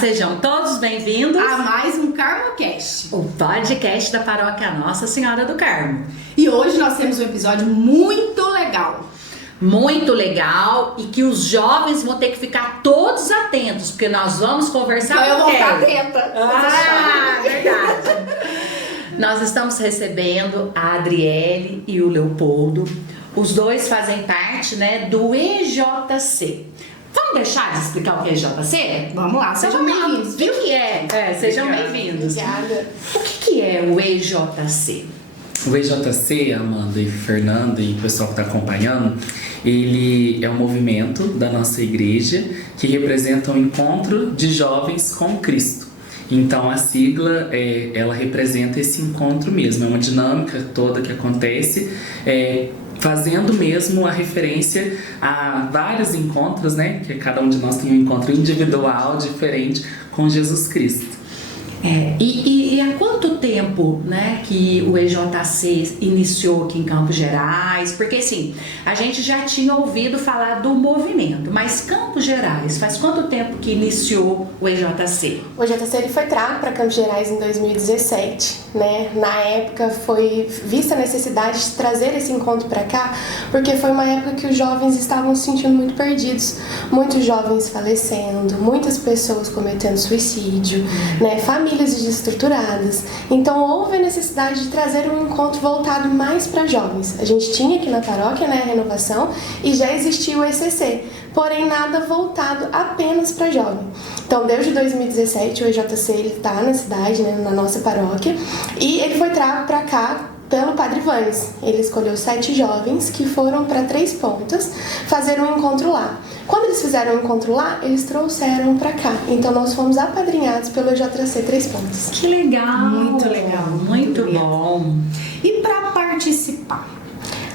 sejam todos bem-vindos a mais um CarmoCast, o podcast da Paróquia Nossa Senhora do Carmo. E hoje nós temos um episódio muito legal. Muito legal e que os jovens vão ter que ficar todos atentos, porque nós vamos conversar com eu vou ficar atenta. Verdade. Nós estamos recebendo a Adriele e o Leopoldo. Os dois fazem parte, do EJC. Vamos deixar de explicar o que é EJC? Vamos lá, sejam bem-vindos. O que é? Sejam bem-vindos. Obrigada. O que é o EJC? O EJC, Amanda e Fernanda e o pessoal que está acompanhando, ele é um movimento da nossa igreja que representa um encontro de jovens com Cristo. Então a sigla, ela representa esse encontro mesmo, é uma dinâmica toda que acontece, fazendo mesmo a referência a vários encontros, que cada um de nós tem um encontro individual, diferente com Jesus Cristo. E há quanto tempo, que o EJC iniciou aqui em Campos Gerais? Porque assim, a gente já tinha ouvido falar do movimento, mas Campos Gerais, faz quanto tempo que iniciou o EJC? O EJC ele foi trago para Campos Gerais em 2017, Na época foi vista a necessidade de trazer esse encontro para cá, porque foi uma época que os jovens estavam se sentindo muito perdidos, muitos jovens falecendo, muitas pessoas cometendo suicídio, famílias desestruturadas. Então houve a necessidade de trazer um encontro voltado mais para jovens. A gente tinha aqui na paróquia, a renovação, e já existia o ECC, porém nada voltado apenas para jovem. Então desde 2017 o EJC está na cidade, na nossa paróquia, e ele foi trago para cá pelo Padre Vanes. Ele escolheu 7 jovens que foram para 3 pontas fazer um encontro lá. Quando eles fizeram o encontro lá, eles trouxeram para cá. Então nós fomos apadrinhados pelo EJC 3 pontas. Que legal! Muito legal. Muito bom. E para participar,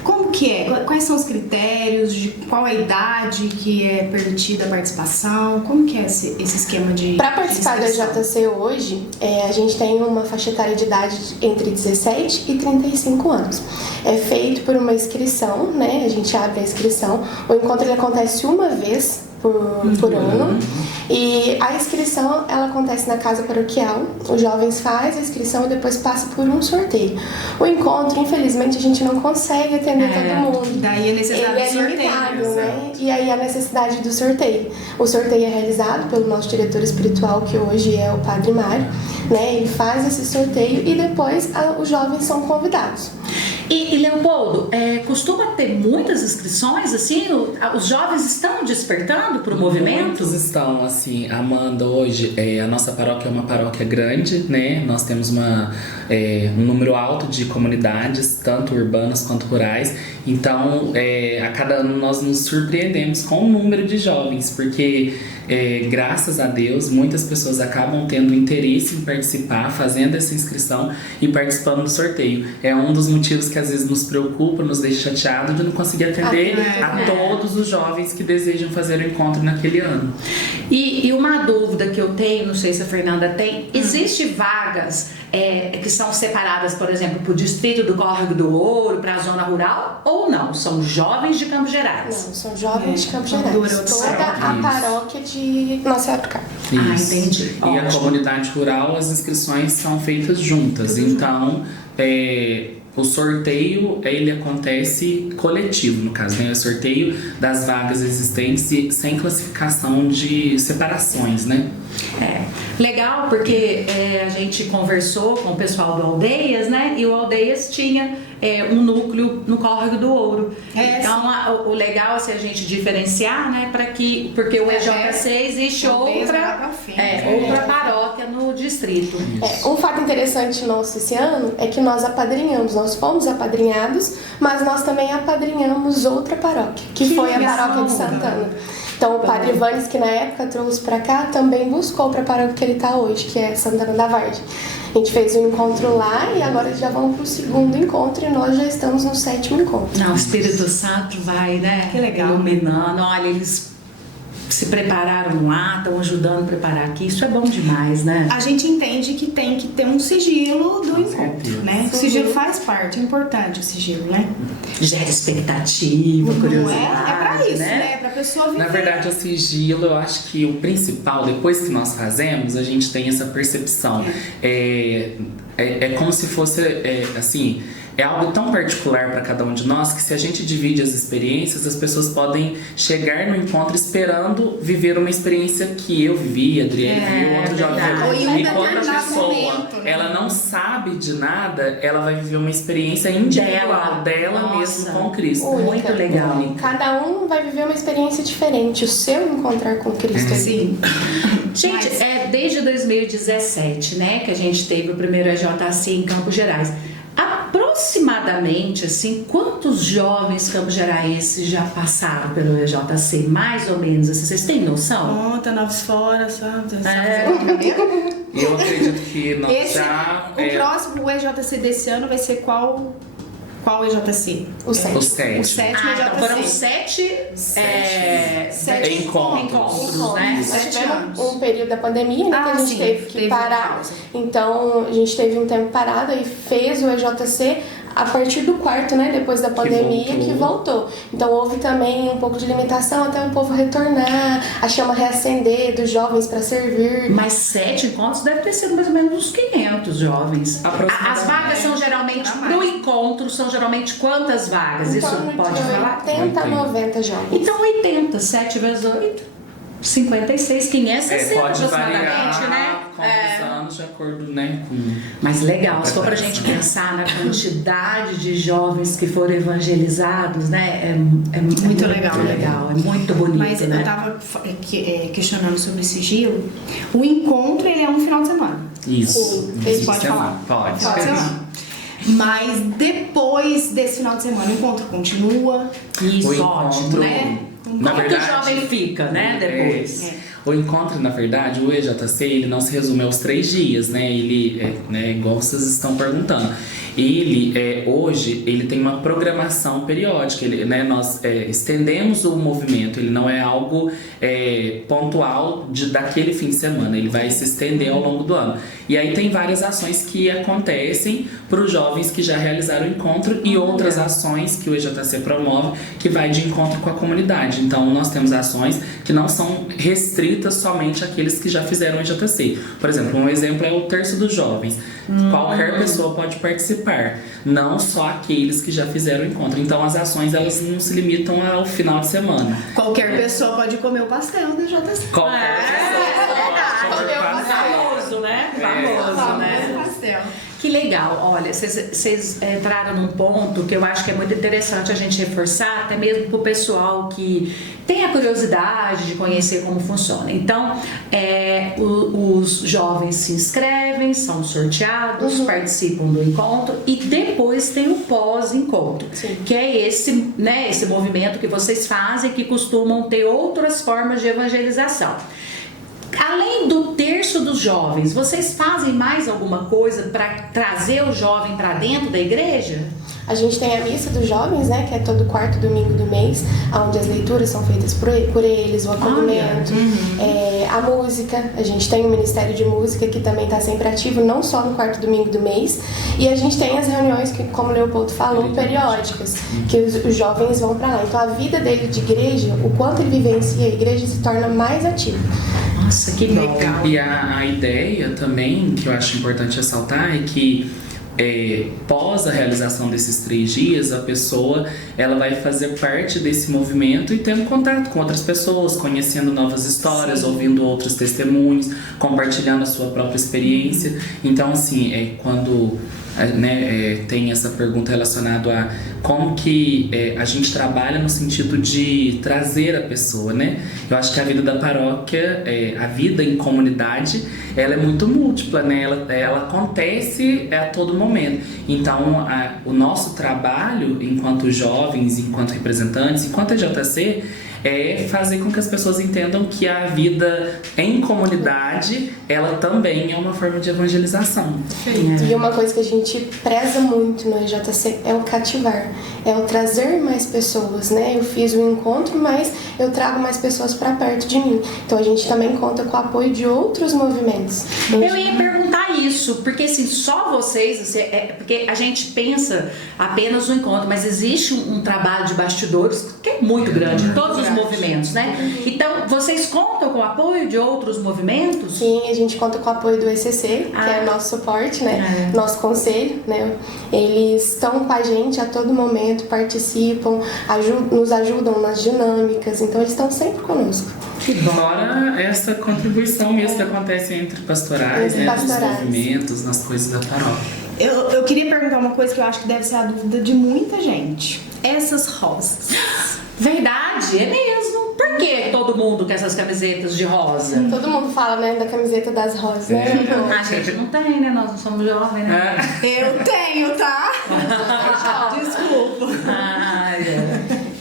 como que é? Quais são os critérios? De qual a idade que é permitida a participação? Como que é esse esquema de... Para participar do EJC hoje, a gente tem uma faixa etária de idade entre 17 e 35 anos. É feito por uma inscrição, A gente abre a inscrição. O encontro ele acontece uma vez por ano, e a inscrição ela acontece na casa paroquial. Os jovens fazem a inscrição e depois passa por um sorteio. O encontro, infelizmente, a gente não consegue atender todo mundo. Daí a necessidade do sorteio, limitado, E aí a necessidade do sorteio. O sorteio é realizado pelo nosso diretor espiritual, que hoje é o Padre Mário, Ele faz esse sorteio e depois os jovens são convidados. E Leopoldo, costuma ter muitas inscrições, assim? Os jovens estão despertando para o movimento? Muitos estão, assim, Amanda, hoje a nossa paróquia é uma paróquia grande, Nós temos um número alto de comunidades, tanto urbanas quanto rurais. Então, a cada ano nós nos surpreendemos com o número de jovens, porque graças a Deus, muitas pessoas acabam tendo interesse em participar, fazendo essa inscrição e participando do sorteio. É um dos motivos que às vezes nos preocupa, nos deixa chateado de não conseguir atender a todos os jovens que desejam fazer o encontro naquele ano. E uma dúvida que eu tenho, não sei se a Fernanda tem, existe vagas que são separadas, por exemplo, para o distrito do Córrego do Ouro, para a zona rural, ou não? São jovens de Campos Gerais? Não, são jovens de Campos Gerais. Toda a paróquia de Nossa Senhora do Carmo. Entendi. E a comunidade rural, as inscrições são feitas juntas. Então, o sorteio, ele acontece coletivo, no caso, O sorteio das vagas existentes e sem classificação de separações, Legal, porque a gente conversou com o pessoal do Aldeias, E o Aldeias tinha um núcleo no Córrego do Ouro. Então, o legal é a gente diferenciar, porque o EJC existe outra paróquia no distrito. Um fato interessante nosso esse ano é que nós apadrinhamos, nós fomos apadrinhados, mas nós também apadrinhamos outra paróquia, que foi a paróquia de Santana. Então o Padre Vanes, que na época trouxe para cá, também buscou para a paróquia que ele está hoje, que é Santana da Vargem. A gente fez um encontro lá e agora já vamos para o 2º encontro e nós já estamos no 7º encontro. Não, o Espírito Santo vai, Que legal. Iluminando. Olha, eles se prepararam lá, estão ajudando a preparar aqui. Isso é bom demais, né? A gente entende que tem que ter um sigilo do encontro, né? O sigilo faz parte, é importante o sigilo, né? Gera expectativa, curiosidade. É pra isso, né? né? Pra pessoa viver. Na verdade, o sigilo, eu acho que o principal, depois que nós fazemos, a gente tem essa percepção. É como se fosse, assim, é algo tão particular para cada um de nós que se a gente divide as experiências, as pessoas podem chegar no encontro esperando viver uma experiência que eu vivi, a Adriele viu, outro já viveu. E quando a pessoa momento, né? ela não sabe de nada, ela vai viver uma experiência individual dela mesmo com Cristo. Muito legal. Cada um vai viver uma experiência diferente, o seu encontrar com Cristo. Sim. Gente, desde 2017, né, que a gente teve o primeiro EJC em Campos Gerais. Aproximadamente, assim, quantos jovens campos-geraenses já passaram pelo EJC? Mais ou menos, assim, vocês têm noção? Conta, Novos Fora, sabe? E eu acredito que nós já... O próximo, o EJC desse ano vai ser qual EJC? O sétimo. O sétimo. O sétimo EJC. Então foram sete encontros, né? Nós 7 tivemos anos. um período da pandemia, né, que a gente teve que parar. Então, a gente teve um tempo parado e fez o EJC a partir do quarto, né, depois da pandemia, que voltou. Então, houve também um pouco de limitação até o povo retornar, a chama reacender dos jovens para servir. Mas 7 encontros deve ter sido mais ou menos uns 500 jovens. As vagas são geralmente, pro encontro, são geralmente quantas vagas? Então, Isso pode de falar? 80 a 90 jovens. Então 80, 7 vezes 8, 56, 560 pode aproximadamente, variar né? com os anos de acordo, né, com... Mas legal, se for pra gente pensar na quantidade de jovens que foram evangelizados, né? É muito legal, é muito bonito, Mas né? eu tava questionando sobre sigilo. O encontro, ele é um final de semana. Isso. Você pode falar? Pode. Final de semana. Mas depois desse final de semana, o encontro continua. Isso, O ótimo, encontro, né? na Como verdade, que o jovem fica, né, depois? O encontro, na verdade, o EJC, ele não se resume aos 3 dias, né? Ele, igual vocês estão perguntando. Ele, hoje, ele tem uma programação periódica. Ele, né, nós estendemos o movimento. Ele não é algo pontual daquele fim de semana. Ele vai se estender ao longo do ano. E aí tem várias ações que acontecem para os jovens que já realizaram o encontro e outras ações que o EJC promove que vai de encontro com a comunidade. Então, nós temos ações que não são restritas somente àqueles que já fizeram o EJC. Por exemplo, um exemplo é o Terço dos Jovens. Qualquer pessoa pode participar, não só aqueles que já fizeram o encontro. Então, as ações, elas não se limitam ao final de semana. Qualquer pessoa pode comer o pastel do JC. Qualquer pessoa pode comer o pastel. Famoso, né? Famoso, né? Pastel. Que legal, olha, vocês entraram num ponto que eu acho que é muito interessante a gente reforçar, até mesmo para o pessoal que tem a curiosidade de conhecer como funciona. Então, os jovens se inscrevem, são sorteados, participam do encontro e depois tem o pós-encontro, que é esse movimento que vocês fazem, que costumam ter outras formas de evangelização. Além do terço dos jovens, vocês fazem mais alguma coisa para trazer o jovem para dentro da igreja? A gente tem a missa dos jovens, né, que é todo quarto domingo do mês, onde as leituras são feitas por eles, o acolhimento, a música. A gente tem o Ministério de Música que também está sempre ativo, não só no quarto domingo do mês. E a gente tem as reuniões que, como o Leopoldo falou, periódicas, que os jovens vão para lá. Então a vida dele de igreja, o quanto ele vivencia a igreja, se torna mais ativo. Nossa, que legal. E a ideia também, que eu acho importante ressaltar, é que pós a realização desses 3 dias, a pessoa ela vai fazer parte desse movimento e tendo contato com outras pessoas, conhecendo novas histórias, ouvindo outros testemunhos, compartilhando a sua própria experiência. Então, assim, quando tem essa pergunta relacionada a como que a gente trabalha no sentido de trazer a pessoa, né? Eu acho que a vida da paróquia, a vida em comunidade, ela é muito múltipla, né? Ela acontece a todo momento. Então, o nosso trabalho enquanto jovens, enquanto representantes, enquanto EJC, é fazer com que as pessoas entendam que a vida em comunidade, ela também é uma forma de evangelização. E uma coisa que a gente preza muito no EJC é o cativar. é o trazer mais pessoas, né? Eu fiz o encontro, mas eu trago mais pessoas para perto de mim. Então a gente também conta com o apoio de outros movimentos. Eu ia perguntar isso, porque assim, só vocês, assim, porque a gente pensa apenas no encontro, mas existe um trabalho de bastidores que é muito grande em todos os movimentos, né? Então, vocês contam com o apoio de outros movimentos? Sim, a gente conta com o apoio do ECC, que é o nosso suporte, né? Nosso conselho, né? Eles estão com a gente a todo momento, participam, nos ajudam nas dinâmicas, então eles estão sempre conosco. Fora essa contribuição mesmo que acontece entre pastorais, né, nos movimentos, nas coisas da paróquia. Eu queria perguntar uma coisa que eu acho que deve ser a dúvida de muita gente. Essas rosas. Verdade, é mesmo. Por que todo mundo quer essas camisetas de rosa? Todo mundo fala, né, da camiseta das rosas, né? A gente não tem, né? Nós não somos jovens, né? Eu tenho, tá? Desculpa.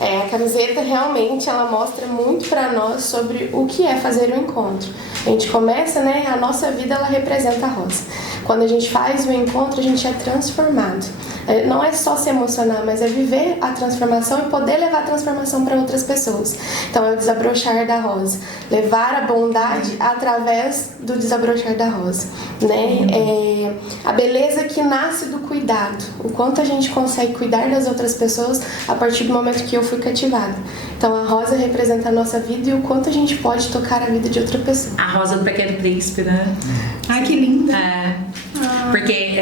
A camiseta realmente ela mostra muito para nós sobre o que é fazer o encontro. A gente começa, né? A nossa vida ela representa a rosa. Quando a gente faz o encontro, a gente é transformado. Não é só se emocionar, mas é viver a transformação e poder levar a transformação para outras pessoas. Então é o desabrochar da rosa, levar a bondade através do desabrochar da rosa, né? A beleza que nasce do cuidado, o quanto a gente consegue cuidar das outras pessoas a partir do momento que eu fui cativada. Então a rosa representa a nossa vida e o quanto a gente pode tocar a vida de outra pessoa. A rosa do Pequeno Príncipe, né? Ai, que linda. Porque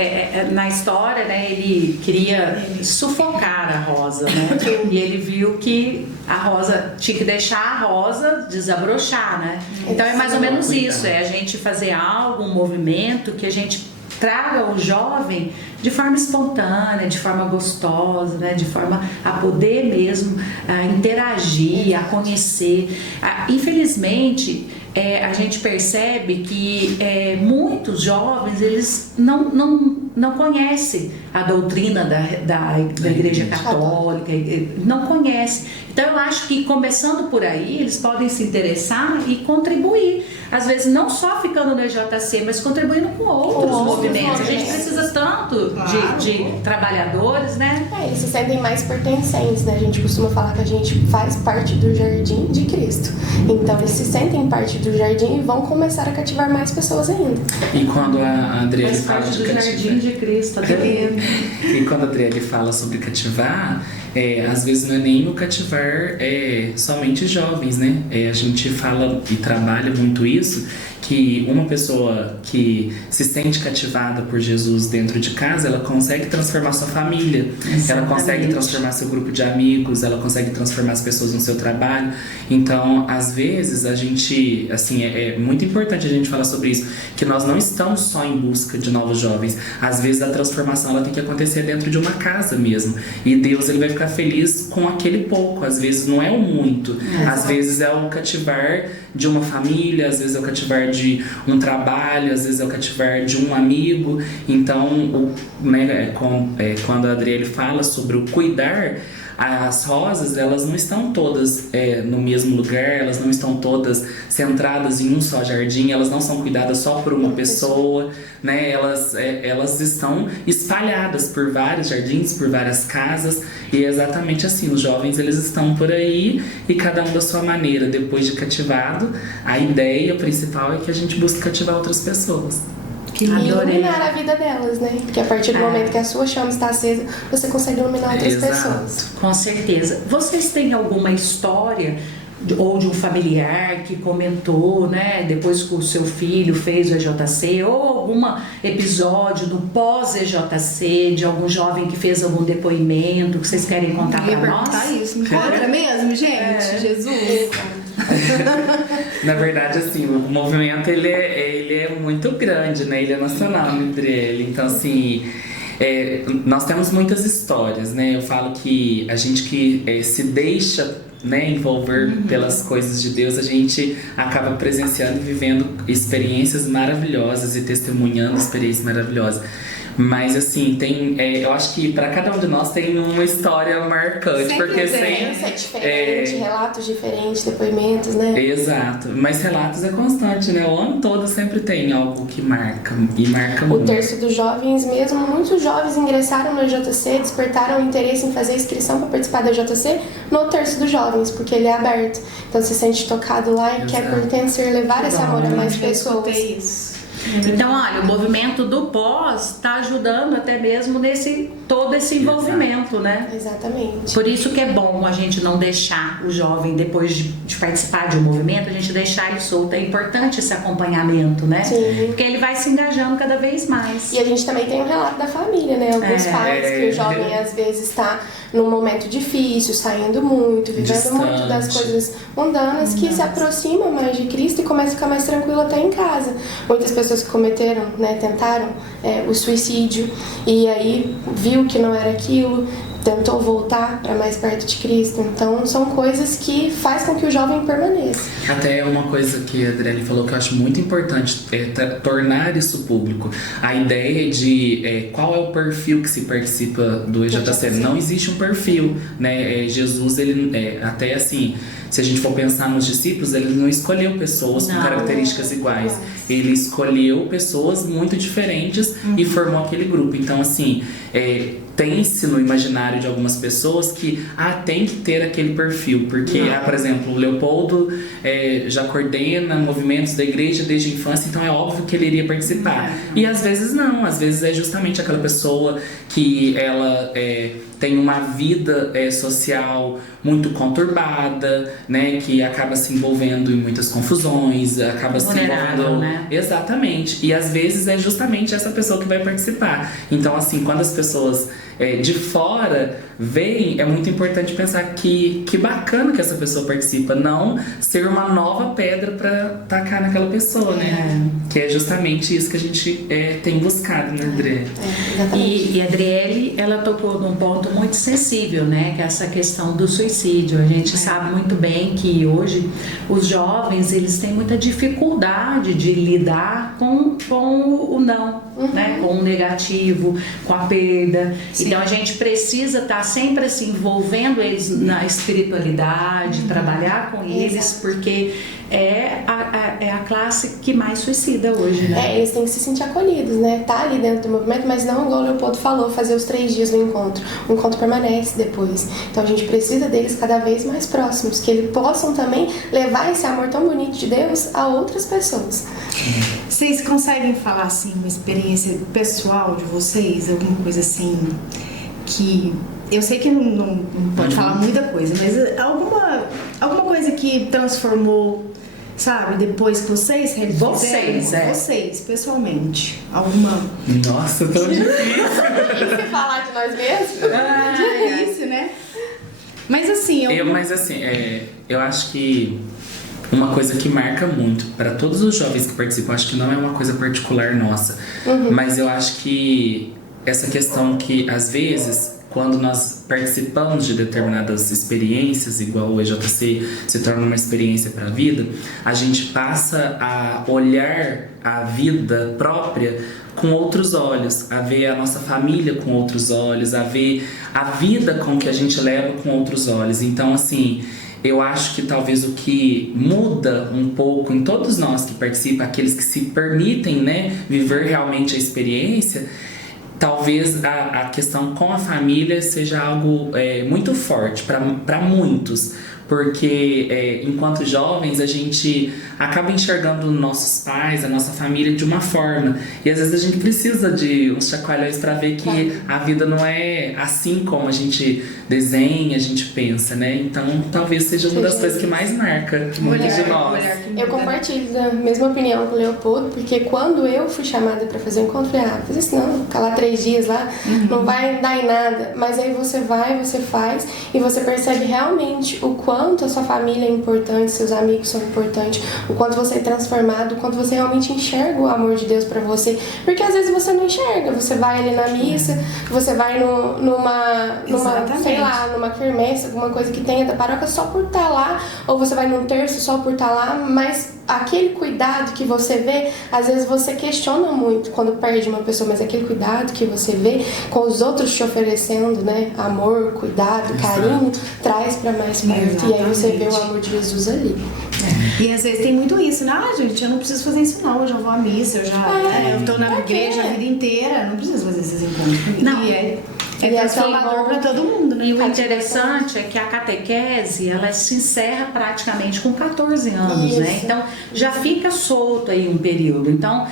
na história, né, ele queria sufocar a rosa, né? E ele viu que a rosa tinha que deixar a rosa desabrochar, né? Então é mais ou menos isso, é a gente fazer algo, um movimento que a gente traga o jovem de forma espontânea, de forma gostosa, né? De forma a poder mesmo interagir, a conhecer. Infelizmente, a gente percebe que muitos jovens eles não conhecem a doutrina da Igreja Católica, não conhecem. Então eu acho que começando por aí eles podem se interessar e contribuir, às vezes não só ficando no EJC, mas contribuindo com outros movimentos. A gente precisa tanto de trabalhadores, né? Eles se sentem mais pertencentes, né? A gente costuma falar que a gente faz parte do jardim de Cristo. Então eles se sentem parte do jardim e vão começar a cativar mais pessoas ainda. E quando a Adriele faz fala parte de do jardim de Cristo, e quando a Adriele fala sobre cativar, às vezes não é nem o cativar somente jovens, né? A gente fala e trabalha muito isso, que uma pessoa que se sente cativada por Jesus dentro de casa, ela consegue transformar sua família, ela consegue transformar seu grupo de amigos, ela consegue transformar as pessoas no seu trabalho. Então, às vezes, a gente, assim, é muito importante a gente falar sobre isso, que nós não estamos só em busca de novos jovens. Às vezes, a transformação ela tem que acontecer dentro de uma casa mesmo. E Deus ele vai ficar feliz com aquele pouco. Às vezes, não é o muito. Às vezes, é o cativar de uma família, às vezes é o cativar de um trabalho, às vezes é o cativar de um amigo. Então, quando a Adriele fala sobre o cuidar, as rosas, elas não estão todas no mesmo lugar, elas não estão todas centradas em um só jardim, elas não são cuidadas só por uma pessoa, né? Elas estão espalhadas por vários jardins, por várias casas, e é exatamente assim, os jovens eles estão por aí e cada um da sua maneira. Depois de cativado, a ideia principal é que a gente busque cativar outras pessoas. E iluminar a vida delas, né? Porque a partir do momento que a sua chama está acesa, você consegue iluminar outras pessoas. Com certeza. Vocês têm alguma história ou de um familiar que comentou, né, depois que o seu filho fez o EJC, ou algum episódio do pós-EJC, de algum jovem que fez algum depoimento que vocês querem contar para nós? Isso. Encontra mesmo, gente? Jesus! Na verdade, assim, o movimento ele é muito grande, né? Ele é nacional entre ele. Então, assim, nós temos muitas histórias, né? Eu falo que a gente que se deixa, né, envolver pelas coisas de Deus, a gente acaba presenciando e vivendo experiências maravilhosas e testemunhando experiências maravilhosas. Mas assim, eu acho que pra cada um de nós tem uma história marcante. Sempre porque tem, sempre. É diferente, relatos diferentes, depoimentos, né? Exato, mas relatos é constante, né? O ano todo sempre tem algo que marca, e marca O muito. terço dos jovens mesmo, muitos jovens ingressaram no EJC, despertaram o interesse em fazer inscrição para participar do EJC no terço dos jovens, porque ele é aberto. Então se sente tocado lá e quer pertencer, levar esse amor a mais pessoas. Isso. Então, olha, o movimento do pós está ajudando até mesmo todo esse envolvimento, né? Exatamente. Por isso que é bom a gente não deixar o jovem, depois de participar de um movimento, a gente deixar ele solto. É importante esse acompanhamento, né? Sim. Porque ele vai se engajando cada vez mais. E a gente também tem um relato da família, né? Alguns pais que o jovem às vezes está num momento difícil, saindo muito, vivendo Distante. muito das coisas mundanas, que se aproxima mais de Cristo e começa a ficar mais tranquilo até em casa. Muitas pessoas que cometeram, né, tentaram o suicídio e aí viu que não era aquilo, tentou voltar para mais perto de Cristo. Então são coisas que faz com que o jovem permaneça. Até uma coisa que a Adriane falou que eu acho muito importante é tornar isso público. A ideia de qual é o perfil que se participa do EJC. Não existe um perfil, né? Jesus, ele até assim, se a gente for pensar nos discípulos, ele não escolheu pessoas com características iguais. Ele escolheu pessoas muito diferentes e formou aquele grupo. Então, assim, tem-se no imaginário de algumas pessoas que tem que ter aquele perfil. Porque, por exemplo, o Leopoldo já coordena movimentos da igreja desde a infância, então é óbvio que ele iria participar. E às vezes não, às vezes é justamente aquela pessoa que ela tem uma vida social muito conturbada, né, que acaba se envolvendo em muitas confusões, acaba se envolvendo... Né? Exatamente. E às vezes é justamente essa pessoa que vai participar. Então, assim, quando as pessoas de fora veem, é muito importante pensar que bacana que essa pessoa participa, não ser uma nova pedra pra tacar naquela pessoa, né? Que é justamente isso que a gente tem buscado, né, André? E a Adriele, ela tocou num ponto muito sensível, né? Que é essa questão do suicídio. A gente sabe muito bem que hoje os jovens, eles têm muita dificuldade de lidar com o não, né? Com o negativo, com a perda. Sim. Então a gente precisa estar sempre se envolvendo eles na espiritualidade, trabalhar com eles, porque é a classe que mais suicida hoje, né? Eles têm que se sentir acolhidos, né? Tá ali dentro do movimento, mas não igual o Leopoldo falou, fazer os 3 dias do encontro. O encontro permanece depois. Então a gente precisa deles cada vez mais próximos, que eles possam também levar esse amor tão bonito de Deus a outras pessoas. Vocês conseguem falar, assim, uma experiência pessoal de vocês? Alguma coisa assim que... Eu sei que não pode falar muita coisa, mas alguma coisa que transformou, sabe, depois que vocês refizeram? Vocês, pessoalmente. Alguma... Nossa, tão difícil. E se falar de nós mesmos? Difícil, né? Mas assim... Eu acho que uma coisa que marca muito para todos os jovens que participam, acho que não é uma coisa particular nossa, mas eu acho que essa questão que, às vezes, quando nós participamos de determinadas experiências, igual o EJC se torna uma experiência para a vida, a gente passa a olhar a vida própria com outros olhos, a ver a nossa família com outros olhos, a ver a vida com que a gente leva com outros olhos. Então, assim, eu acho que talvez o que muda um pouco em todos nós que participam, aqueles que se permitem, né, viver realmente a experiência, talvez a questão com a família seja algo muito forte para muitos, porque enquanto jovens a gente acaba enxergando nossos pais, a nossa família de uma forma, e às vezes a gente precisa de uns chacoalhões para ver que a vida não é assim como a gente desenha, a gente pensa, né? Então talvez seja uma das coisas que mais marca muitos de nós. Eu compartilho da mesma opinião com o Leopoldo, porque quando eu fui chamada para fazer o encontro, eu falei, fazer isso não, ficar lá 3 dias lá, não vai dar em nada. Mas aí você vai, você faz, e você percebe realmente o quanto a sua família é importante, seus amigos são importantes, o quanto você é transformado, o quanto você realmente enxerga o amor de Deus pra você. Porque às vezes você não enxerga, você vai ali na missa, você vai numa sei lá, numa quermesse, alguma coisa que tenha da paróquia só por estar lá, ou você vai num terço só por estar lá, mas aquele cuidado que você vê, às vezes você questiona muito quando perde uma pessoa, mas aquele cuidado que você vê com os outros te oferecendo, né, amor, cuidado, carinho, traz pra mais perto. E aí você vê o amor de Jesus ali. E às vezes tem muito isso, né? Gente, eu não preciso fazer isso não, eu já vou à missa, eu tô na igreja a vida inteira, não preciso fazer esses encontros. Não. É transformador para todo mundo, né? E o interessante é que a catequese, ela se encerra praticamente com 14 anos, né? Então, já fica solto aí um período. Então,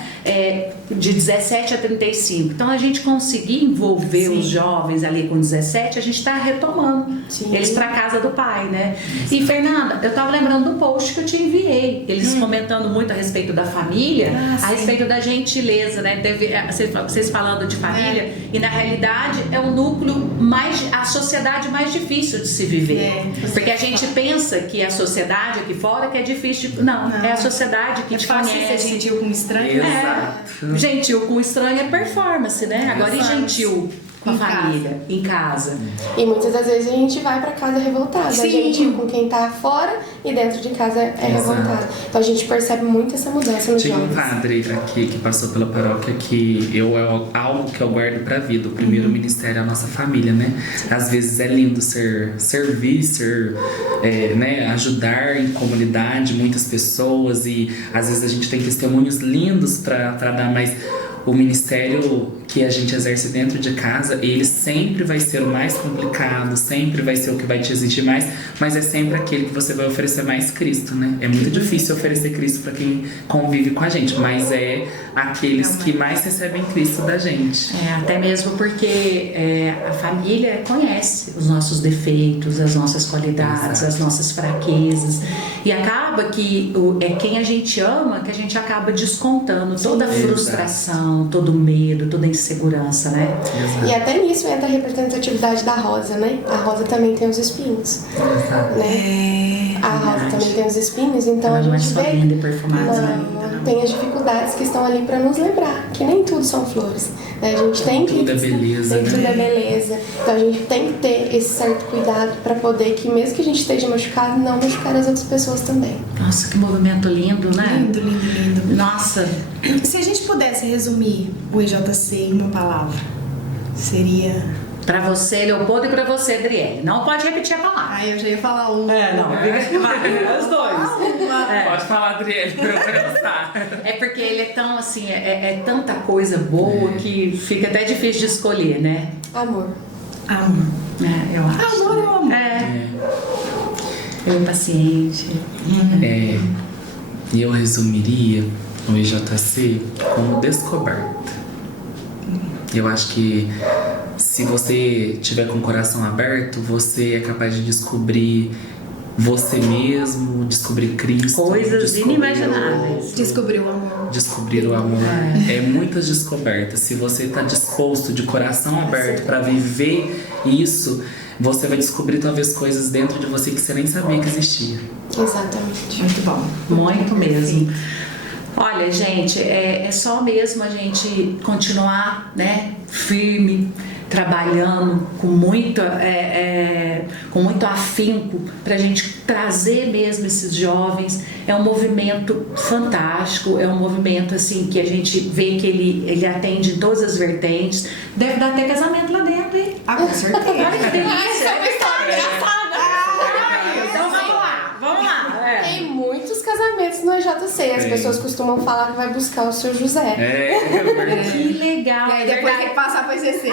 de 17 a 35. Então, a gente conseguir envolver os jovens ali com 17, a gente está retomando eles para casa do pai, né? E, Fernanda, eu estava lembrando do post que eu te enviei. Eles comentando muito a respeito da família, a respeito da gentileza, né? Vocês falando de família, e na realidade é o núcleo a sociedade mais difícil de se viver. Porque a gente pensa que a sociedade aqui fora que é difícil de... Não, é a sociedade que te fácil conhece. Ser gentil com estranho. Exato. Gentil com estranho é performance, né? Agora e gentil com a família, em casa. E muitas das vezes a gente vai pra casa revoltada. A gente com quem tá fora e dentro de casa é revoltado. Então a gente percebe muito essa mudança nos jovens. Tinha um padre aqui que passou pela paróquia que algo que eu guardo pra vida. O primeiro ministério é a nossa família, né? Às vezes é lindo servir, né? Ajudar em comunidade, muitas pessoas, e às vezes a gente tem testemunhos lindos pra dar, mas o ministério que a gente exerce dentro de casa, ele sempre vai ser o mais complicado, sempre vai ser o que vai te exigir mais, mas é sempre aquele que você vai oferecer mais Cristo, né? É muito difícil oferecer Cristo para quem convive com a gente, mas é aqueles que mais recebem Cristo da gente. Até mesmo porque a família conhece os nossos defeitos, as nossas qualidades, as nossas fraquezas, e acaba que é quem a gente ama que a gente acaba descontando toda a frustração, todo o medo, toda a insegurança, né? Exato. E até nisso entra a representatividade da rosa, né? A rosa também tem os espinhos. Exato. Né? A rosa também tem os espinhos, então a gente vê. Linda e perfumada, né? Tem as dificuldades que estão ali para nos lembrar que nem tudo são flores. Né? A gente tem que. Tudo é beleza. Nem tudo é beleza. Então a gente tem que ter esse certo cuidado para poder que, mesmo que a gente esteja machucado, não machucar as outras pessoas também. Nossa, que movimento lindo, né? Lindo, lindo, lindo. Nossa. Se a gente pudesse resumir o EJC em uma palavra, seria... Pra você, Leopoldo, e pra você, Adriele. Não pode repetir a palavra. Eu já ia falar uma. Os dois. Pode falar, Adriele, pra eu pensar. É porque ele é tão, assim, é tanta coisa boa que fica até difícil de escolher, né? Amor. Amor. Eu acho. Amor é o amor. Eu impaciente. E eu resumiria o EJC como descoberta. Eu acho que se você tiver com o coração aberto, você é capaz de descobrir você mesmo, descobrir Cristo. Coisas inimagináveis. Descobrir o amor. Descobrir o amor. É muitas descobertas. Se você está disposto, de coração aberto, para viver isso, você vai descobrir talvez coisas dentro de você que você nem sabia que existia. Exatamente. Muito bom. Muito mesmo. Olha, gente, é só mesmo a gente continuar, né, firme, trabalhando com muito afinco para a gente trazer mesmo esses jovens. É um movimento fantástico, é um movimento assim que a gente vê que ele atende em todas as vertentes. Deve dar até casamento lá dentro, hein? Com certeza. Ai, que delícia. Isso é uma história engraçada. Então vamos lá. Tem muitos casamentos no EJC. As pessoas costumam falar que vai buscar o seu José. Que legal. E aí depois tem que passar pra EJC.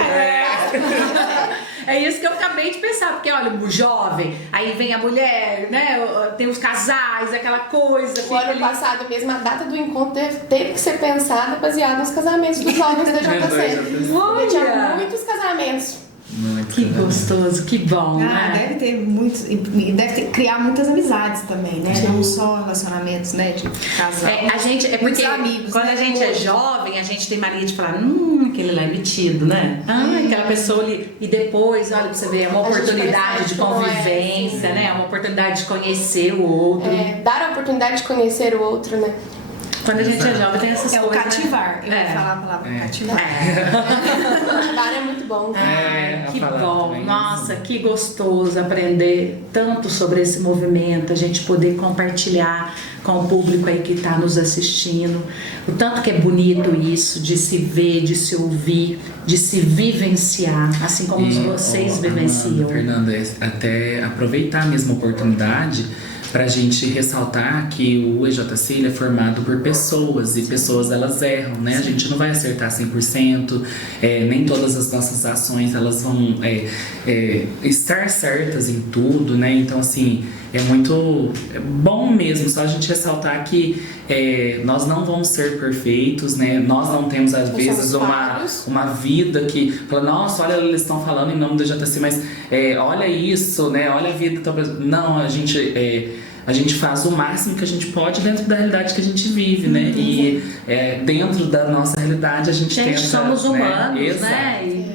É isso que eu acabei de pensar, porque olha, o jovem, aí vem a mulher, né? Tem os casais, aquela coisa. O ano passado mesmo, a data do encontro teve que ser pensada baseada nos casamentos dos jovens da EJC. Porque tinha muitos casamentos. Que gostoso, que bom, né? Deve ter muitos, criar muitas amizades também, né? Não só relacionamentos, né, de casal. Porque amigos, quando né? a gente é jovem, a gente tem mania de falar, aquele lá é metido, né? Aquela pessoa ali. E depois, olha pra você ver, é uma oportunidade de convivência, né? É uma oportunidade de conhecer o outro. Dar a oportunidade de conhecer o outro, né? Quando a gente é jovem tem essas É o coisas. cativar. Eu né? vou falar a palavra cativar. Cativar é muito bom. Que falar bom, também nossa, que gostoso aprender tanto sobre esse movimento, a gente poder compartilhar com o público aí que está nos assistindo, o tanto que é bonito isso, de se ver, de se ouvir, de se vivenciar, assim como vocês vivenciam. Fernanda, até aproveitar a mesma oportunidade para a gente ressaltar que o EJC ele é formado por pessoas e pessoas elas erram, né? A gente não vai acertar 100%, nem todas as nossas ações elas vão estar certas em tudo, né? Então assim, é muito bom mesmo só a gente ressaltar que nós não vamos ser perfeitos, né? Nós não temos às vezes uma vida que fala, nossa, olha, eles estão falando em nome do EJC, mas olha isso, né? Olha a vida. Não, a gente faz o máximo que a gente pode dentro da realidade que a gente vive, né? E dentro da nossa realidade a gente tenta... somos humanos, né?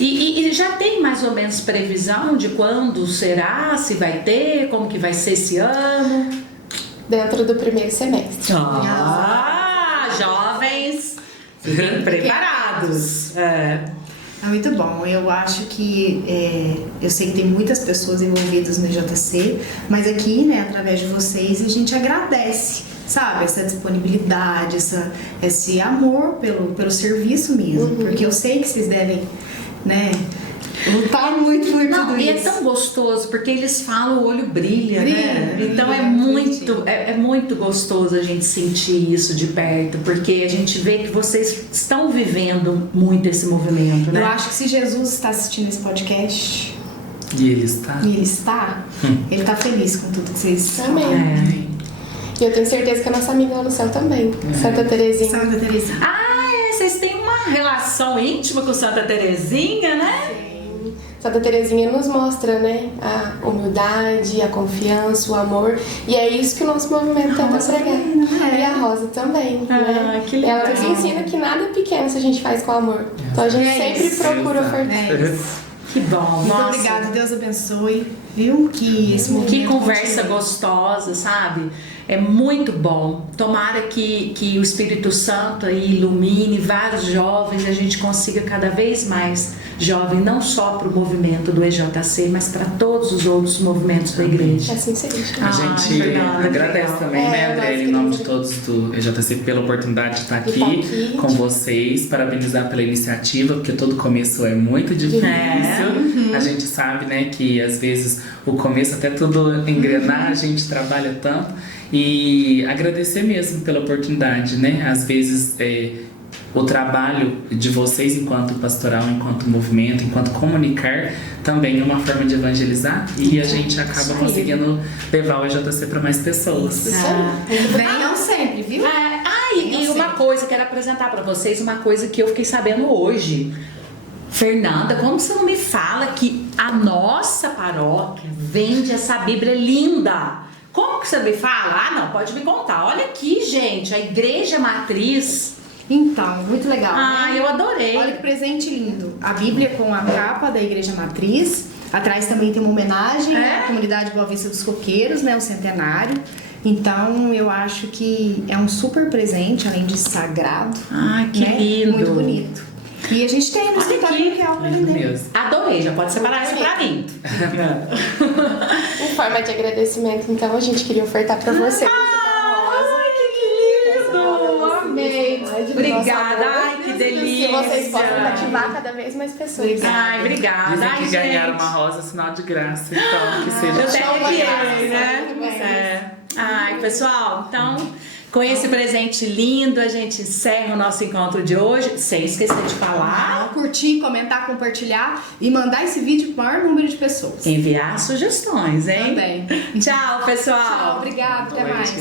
E já tem mais ou menos previsão de quando será, se vai ter, como que vai ser esse ano? Dentro do primeiro semestre. Jovens preparados. É muito bom. Eu acho que eu sei que tem muitas pessoas envolvidas no EJC, mas aqui, né, através de vocês, a gente agradece, sabe, essa disponibilidade, esse amor pelo serviço mesmo, porque eu sei que vocês devem, né, lutar muito por tudo isso. E é tão gostoso, porque eles falam, o olho brilha, né? Então é muito gostoso a gente sentir isso de perto, porque a gente vê que vocês estão vivendo muito esse movimento, né? Eu acho que se Jesus está assistindo esse podcast... E ele está? Ele está feliz com tudo que vocês Amém. E eu tenho certeza que a nossa amiga lá no céu também. Santa Terezinha. Vocês têm uma relação íntima com Santa Terezinha, né? Sim. Santa Terezinha nos mostra, né, a humildade, a confiança, o amor, e é isso que o nosso movimento tenta pregar. E a Rosa também, né? Que legal. Ela nos ensina que nada é pequeno se a gente faz com amor. Então a gente sempre procura ofertar. Que bom. Muito obrigada, Deus abençoe, viu? Que esse momento que conversa gostosa, sabe? É muito bom. Tomara que o Espírito Santo aí ilumine vários jovens e a gente consiga cada vez mais jovem, não só para o movimento do EJC, mas para todos os outros movimentos da igreja. Assim seja. A gente agradece também, né, André, em nome de todos do EJC, pela oportunidade de estar aqui com vocês, parabenizar pela iniciativa, porque todo começo é muito difícil. A gente sabe, né, que às vezes o começo até tudo engrenar, a gente trabalha tanto. E agradecer mesmo pela oportunidade, né? Às vezes o trabalho de vocês enquanto pastoral, enquanto movimento, enquanto comunicar, também é uma forma de evangelizar e a gente acaba conseguindo levar o EJC para mais pessoas. Venham sempre, viu? E uma coisa, quero apresentar para vocês uma coisa que eu fiquei sabendo hoje. Fernanda, como você não me fala que a nossa paróquia vende essa Bíblia linda? Como que você me fala? Não, pode me contar. Olha aqui, gente, a Igreja Matriz. Então, muito legal. Eu adorei. Olha que presente lindo. A Bíblia com a capa da Igreja Matriz. Atrás também tem uma homenagem à comunidade Boa Vista dos Coqueiros, né, o centenário. Então, eu acho que é um super presente, além de sagrado. Que lindo. Muito bonito. E a gente tem no escritório que é para vender. Adorei, já pode separar isso pra mim. Em forma de agradecimento, então, a gente queria ofertar pra vocês. Que lindo! Amei! Obrigada, que delícia! Que vocês possam cativar cada vez mais pessoas. Obrigada. Dizem que ganhar uma rosa é sinal de graça, então que seja. Eu até arrepiei, né? Pessoal, então, com esse presente lindo, a gente encerra o nosso encontro de hoje, sem esquecer de falar. Curtir, comentar, compartilhar e mandar esse vídeo para o maior número de pessoas. Enviar sugestões, hein? Também. Tchau, pessoal. Tchau, obrigada, até mais.